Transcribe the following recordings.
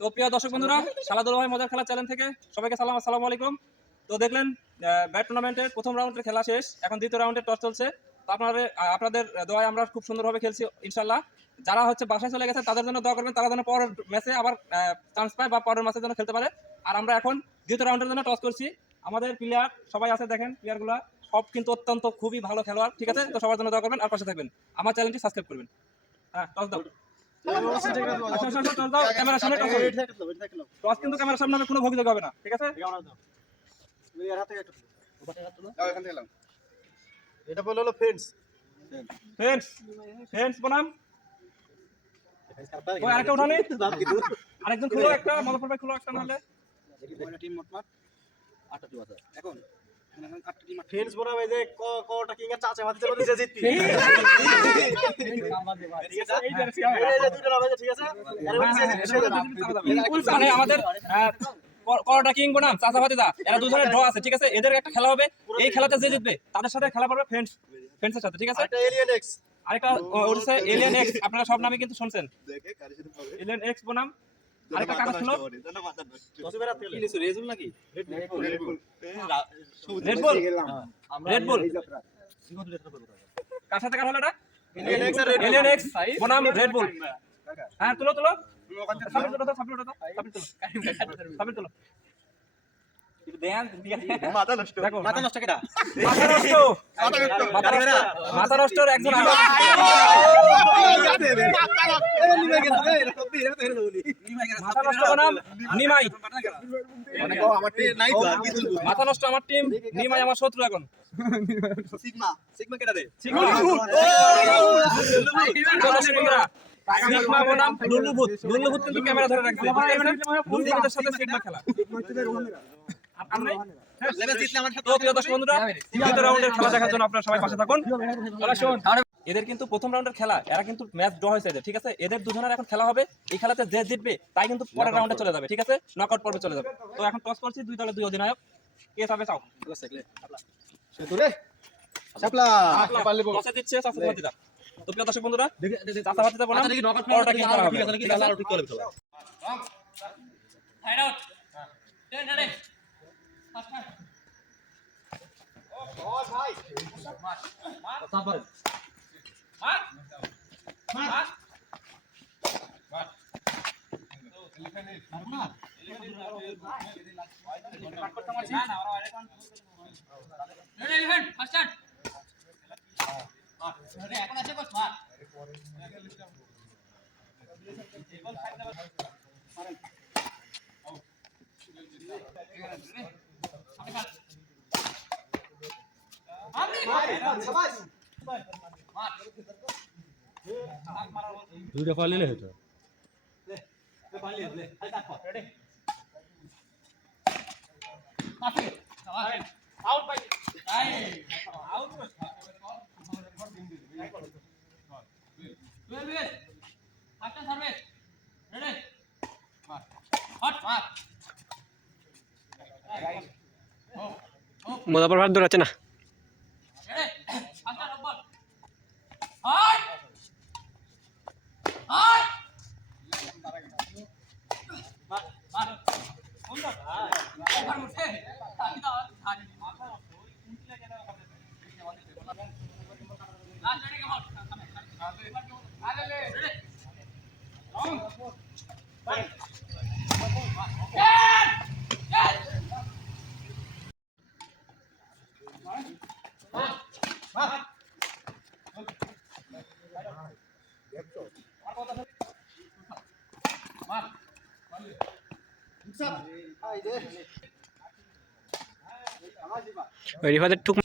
তো প্রিয় দর্শক বন্ধুরা, শালাদুল ভাই মজার খেলা চ্যানেল থেকে সবাইকে আসসালামু আলাইকুম। তো দেখলেন ব্যাট টুর্নামেন্টের প্রথম রাউন্ডের খেলা শেষ, এখন দ্বিতীয় রাউন্ডের টস চলছে। তো আপনাদের দোয়ায় আমরা খুব সুন্দরভাবে খেলছি ইনশাল্লাহ। যারা বাসায় চলে গেছে তাদের জন্য দোয়া করবেন, তারা যেন পরের ম্যাচে আবার চান্স পায় বা পরের ম্যাচের জন্য খেলতে পারে। আর আমরা এখন দ্বিতীয় রাউন্ডের জন্য টস করছি। আমাদের প্লেয়ার সবাই আছে, দেখেন প্লেয়ারগুলো সব কিন্তু অত্যন্ত খুবই ভালো খেলোয়াড়, ঠিক আছে? তো সবার জন্য দোয়া করবেন আর পাশে থাকবেন, আমার চ্যানেলটি সাবস্ক্রাইব করবেন। হ্যাঁ, টস দাও। ক্যামেরার সামনে টস কিন্তু ক্যামেরার সামনে কোনো ভোগ হবে না, ঠিক আছে? এটা বলে হলো ফ্রেন্ডস বনাম ওই আরেকটা উঠানে আরেকজন খুলো, একটা মজফর ভাই খুলো একটা, নাহলে টিম মোটমাট 8টা টিম আছে এখন। ফ্রেন্ডস বনা ভাই যে কটা কিং এর চাচা মাঝে চলে যে জিতবি, ঠিক আছে? এই যে দুটো নাম আছে, ঠিক আছে? মানে আমাদের করোটা কিং বনাম চাচা ভাতিজা, এরা দুজনের ড্র আছে, ঠিক আছে? এদের একটা খেলা হবে, এই খেলাতে যে জিতবে তাদের সাথে খেলা করবে ফ্রেন্ডসের সাথে, ঠিক আছে? এটা এলিয়েন এক্স, আরেকটা ওরছে এলিয়েন এক্স, আপনারা সব নামে কিন্তু শুনছেন। এলিয়েন এক্স বনাম আরেকটা কাগজ ছিল দশবেরা তেল কি লিসু রেজুল নাকি রেড বুল কার সাথে কার হলো এটা? এলিয়েন এক্স বনাম রেড বুল। হ্যাঁ, তুলো সাবির তুলো। মাথা নষ্ট কেডা? মাথা নষ্ট একজন মাথা নষ্ট বনাম নিমাই। মাথা নষ্ট আমার টিম, নিমাই আমার শত্রু এখন। সিগমা কেডা রে? সিগমা বনাম লুল্লুভূত কিন্তু ক্যামেরা ধরে রাখছে, লুল্লুভূতের সাথে সিগমা খেলা। এদের কিন্তু প্রথম রাউন্ডের খেলা, এরা কিন্তু ম্যাচ ড্র হয়েছে, ঠিক আছে? এদের দুজনের এখন খেলা হবে, এই খেলাতে যে জিতবে তাই কিন্তু পরের রাউন্ডে চলে যাবে, ঠিক আছে? নকআউট পর্বে চলে যাবে। তো এখন টস করছি, দুই দলের দুই অধিনায়ক, কে যাবে চাও? টসে দিচ্ছে চাচা ভাতিজা। তো প্রিয় দর্শক বন্ধুরা, চাচা ভাতিজা বনাম করোটা কিং খেলা হবে, ঠিক আছে? দুইটা পালিলে হতো। মুজাফর ভাই দৌড়াচ্ছে না। রিফাদের টুক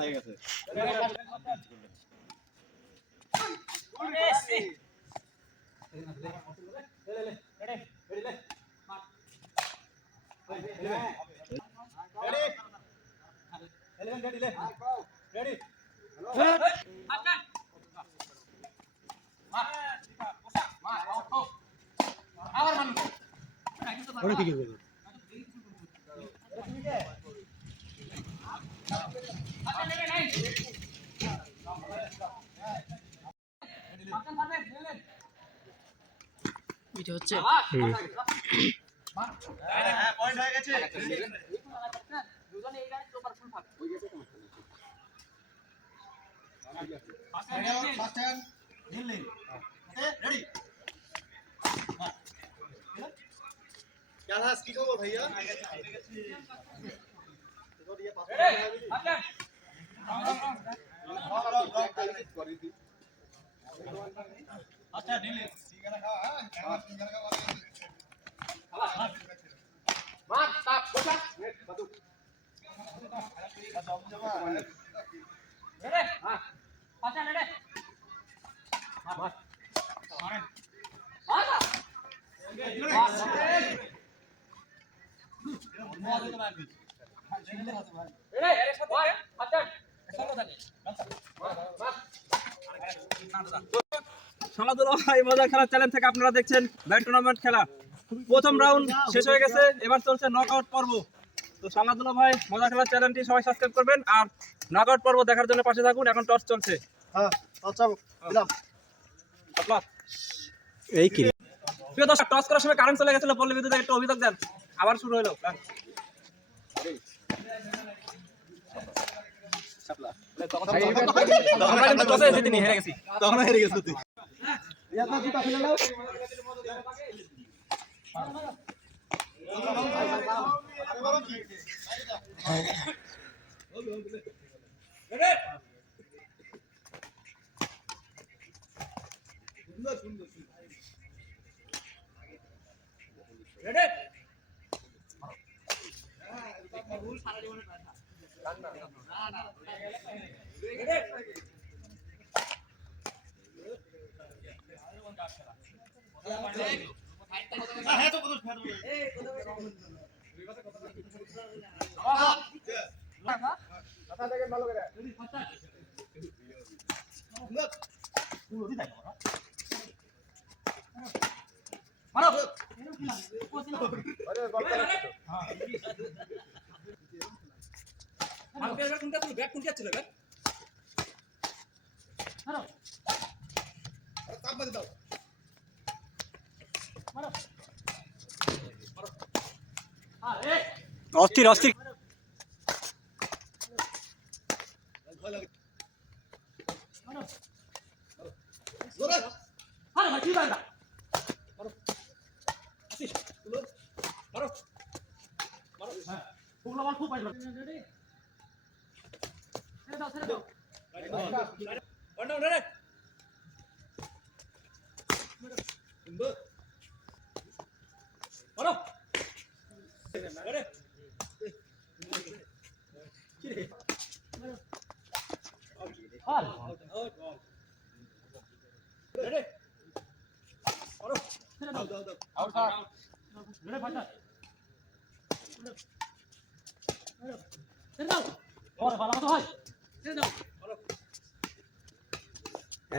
লাগে গেছে। এটা হচ্ছে পয়েন্ট হয়ে গেছে কি খবর ভাইয়া আচ্ছা দিলে খেলাধুলা এই মজার খেলার চ্যালেঞ্জ থেকে আপনারা দেখছেন ব্যাট টুর্নামেন্ট খেলা প্রথম রাউন্ড শেষ হয়ে গেছে, এবার চলছে নকআউট পর্ব। তো খেলাধুলা ভাই মজার খেলার চ্যানেলটি সবাই সাবস্ক্রাইব করবেন আর নকআউট পর্ব দেখার জন্য পাশে থাকুন। এখন টস চলছে। হ্যাঁ আচ্ছা দিলাম আপনার এই কি প্রিয় দর্শক, টস করার সময় কারেন্ট চলে গেছিল, পল্লী বিদ্যুৎ একটু অভিযোগ দেন। আবার শুরু হলো। আমরা কিন্তু টসে জিতে নিয়ে হেরে গেছি। তখন হেরে গেছে তুই অস্থির অস্থির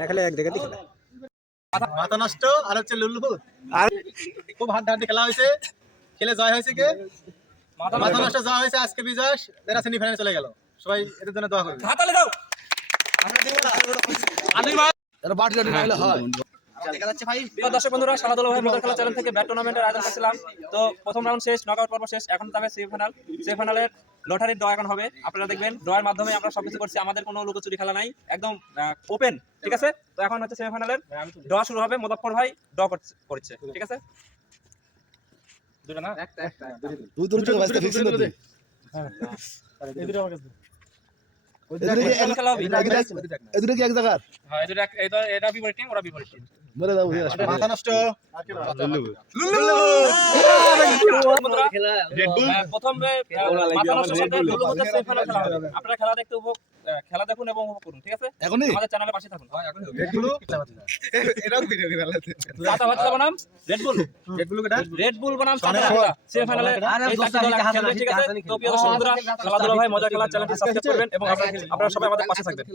খেলে এক জায়গাতে খেলা মাথা নষ্ট আর হচ্ছে লুল্লু আর খুব হাড্ডাহাড্ডি খেলা হয়েছে, খেলে জয় হয়েছে কে মাথা নষ্ট জয় হয়েছে। আজকে বিজয়, এরা সেমিফাইনালে চলে গেল। সবাই এদের জন্য দোয়া করবেন। হাতালে দাও। প্রিয় দর্শক বন্ধুরা, খেলাধুলা ভাই মজার খেলা চ্যানেল থেকে ব্যাট টুর্নামেন্টের আয়োজন করছিলাম। তো প্রথম রাউন্ড শেষ, নকআউট পর্ব শেষ, এখন তবে সেমিফাইনাল। সেমিফাইনালের লটারির ড্র এখন হবে, আপনারা দেখবেন। ড্রয়ের মাধ্যমে আমরা সবকিছু করছি, আমাদের কোনো লুকোচুরি খেলা নাই, একদম ওপেন, ঠিক আছে? তো এখন হচ্ছে সেমিফাইনালের ড্র শুরু হবে। মোজাফফর ভাই ড্র করছে, ঠিক আছে? দুটো না, একটা খেলা হবে। এটা বিপরীত টিম, ওরা বিপরীত টিম। মাথা নষ্ট প্রথম মাথা নষ্ট সাথে লুলু হচ্ছে সেমিফাইনাল খেলা হবে। আপনারা খেলা দেখতে উপভোগ খেলা দেখুন এবং উপভোগ করুন, ঠিক আছে? এখনই আমাদের চ্যানেলের পাশে থাকুন। রেডগুলো এটাও ভিডিও করে চাচা ভাত বনাম রেডবুল, রেডগুলো কেটা রেডবুল বনাম চাচা ভাত সেমিফাইনালে এই চারটি দল খেলবে, ঠিক আছে? তো প্রিয় দর্শক বন্ধুরা, খেলাধুলা ভাই মজার খেলা চ্যানেলটি সাবস্ক্রাইব করবেন এবং আপনারা সবাই আমাদের পাশে থাকবেন।